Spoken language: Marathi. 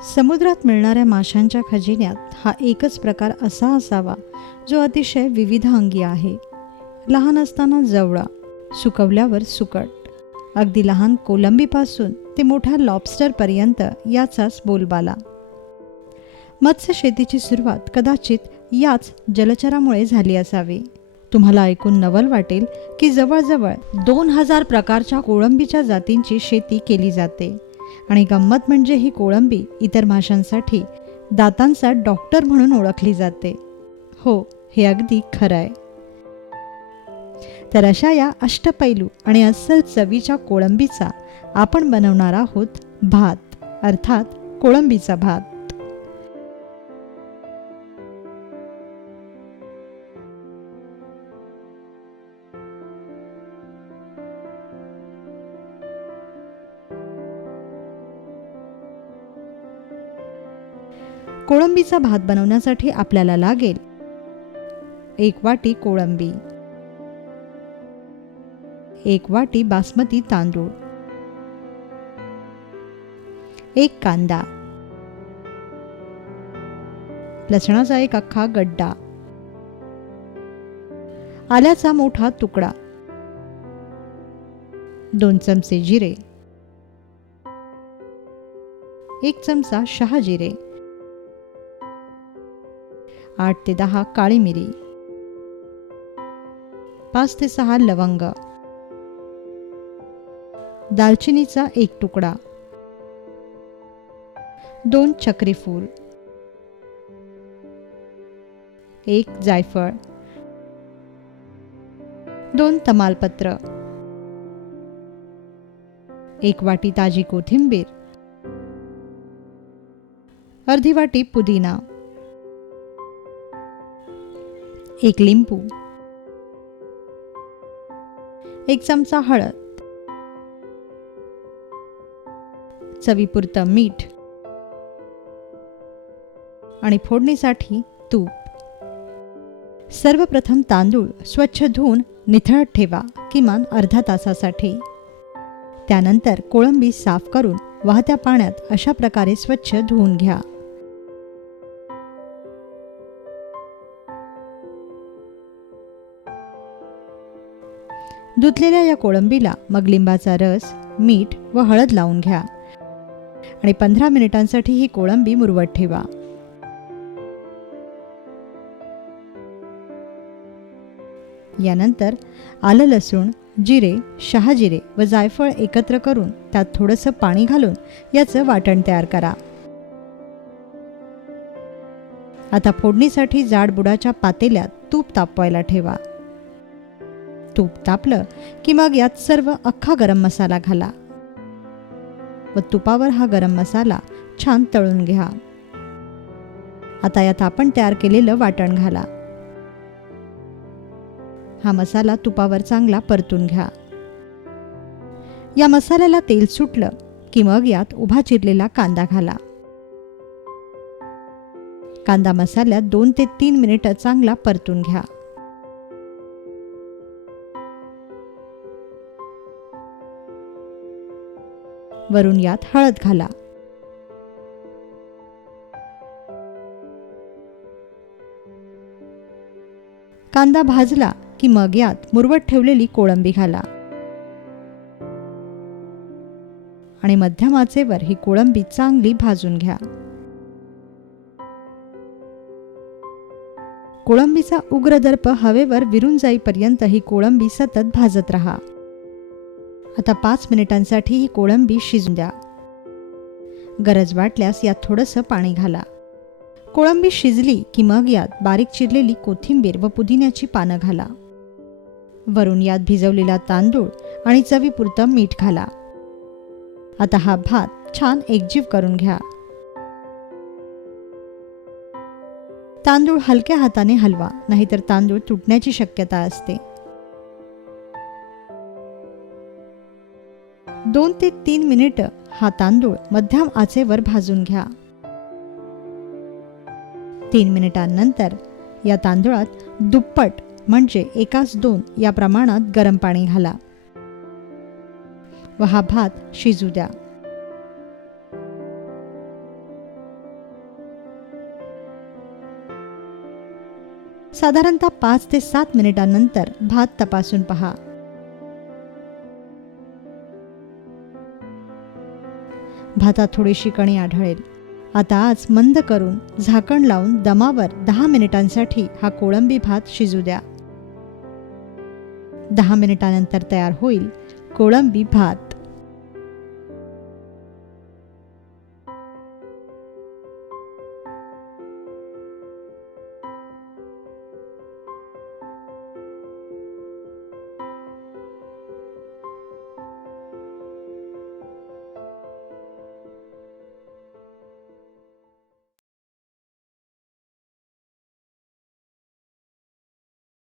समुद्रात मिळणाऱ्या माशांच्या खजिन्यात हा एकच प्रकार असा असावा जो अतिशय विविधांगी आहे. लहान असताना जवळा, सुकवल्यावर सुकट, अगदी लहान कोलंबीपासून ते मोठ्या लॉबस्टरपर्यंत याचाच बोलबाला. मत्स्यशेतीची सुरुवात कदाचित याच जलचरामुळे झाली असावी. तुम्हाला ऐकून नवल वाटेल की जवळजवळ 2000 प्रकारच्या कोळंबीच्या जातींची शेती केली जाते आणि गंमत म्हणजे ही कोळंबी इतर माशांसाठी दातांचा डॉक्टर म्हणून ओळखली जाते. हो, हे अगदी खरं आहे. तर अशा या अष्टपैलू आणि अस्सल चवीच्या कोळंबीचा आपण बनवणार आहोत भात, अर्थात कोळंबीचा भात. कोळंबीचा भात बनवण्यासाठी आपल्याला लागेल 1 वाटी कोळंबी, 1 वाटी बासमती तांदूळ, 1 कांदा, लसणाचा 1 अख्खा गड्डा, आल्याचा मोठा तुकडा, 2 चमचे जिरे, 1 चमचा शहाजिरे, 8 ते 10 काळी मिरी, 5 ते 6 लवंग, दालचिनीचा 1 तुकडा, 2 चक्रीफूल, 1 जायफळ, 2 तमालपत्र, 1 वाटी ताजी कोथिंबीर, अर्धी वाटी पुदिना, 1 लिंबू, 1 चमचा हळद, चवीपुरतं मीठ आणि फोडणीसाठी तूप. सर्वप्रथम तांदूळ स्वच्छ धुवून निथळत ठेवा किमान अर्धा तासासाठी. त्यानंतर कोळंबी साफ करून वाहत्या पाण्यात अशा प्रकारे स्वच्छ धुवून घ्या. धुतलेल्या या कोळंबीला मग लिंबाचा रस, मीठ व हळद लावून घ्या आणि 15 मिनिटांसाठी ही कोळंबी मुरवत ठेवा. यानंतर आलं, लसूण, जिरे, शहाजिरे व जायफळ एकत्र करून त्यात थोडंसं पाणी घालून याचं वाटण तयार करा. आता फोडणीसाठी जाड बुडाच्या पातेल्यात तूप तापवायला ठेवा. तूप तापलं की मग यात सर्व अख्खा गरम मसाला घाला व तुपावर हा गरम मसाला छान तळून घ्या. आता यात आपण तयार केलेलं वाटण घाला. हा मसाला तुपावर चांगला परतून घ्या. या मसाल्याला तेल सुटलं की मग यात उभा चिरलेला कांदा घाला. कांदा मसाल्यात 2 ते 3 मिनिटं चांगला परतून घ्या. वरून यात हळद घाला. कांदा भाजला की मग यात मुरवत ठेवलेली कोळंबी घाला आणि मध्यम आचेवर ही कोळंबी चांगली भाजून घ्या. कोळंबीचा उग्र दर्प हवेवर विरून जाईपर्यंत ही कोळंबी सतत भाजत राहा. आता 5 मिनिटांसाठी ही कोळंबी शिजून द्या. गरज वाटल्यास यात थोडंसं पाणी घाला. कोळंबी शिजली की मग यात बारीक चिरलेली कोथिंबीर व पुदिन्याची पानं घाला. वरून यात भिजवलेला तांदूळ आणि चवीपुरतं मीठ घाला. आता हा भात छान एकजीव करून घ्या. तांदूळ हलक्या हाताने हलवा, नाहीतर तांदूळ तुटण्याची शक्यता असते. 2 ते 3 मिनिटं हा तांदूळ मध्यम आचेवर भाजून घ्या. 3 मिनिटांनंतर या तांदूळात दुप्पट म्हणजे 1:2 या प्रमाणात गरम पाणी घाला व हा भात शिजू द्या. साधारणतः 5 ते 7 मिनिटांनंतर भात तपासून पहा. भातात थोडीशी कणी आढळेल. आता आज मंद करून झाकण लावून दमावर 10 मिनिटांसाठी हा कोळंबी भात शिजू द्या. 10 मिनिटांनंतर तयार होईल कोळंबी भात.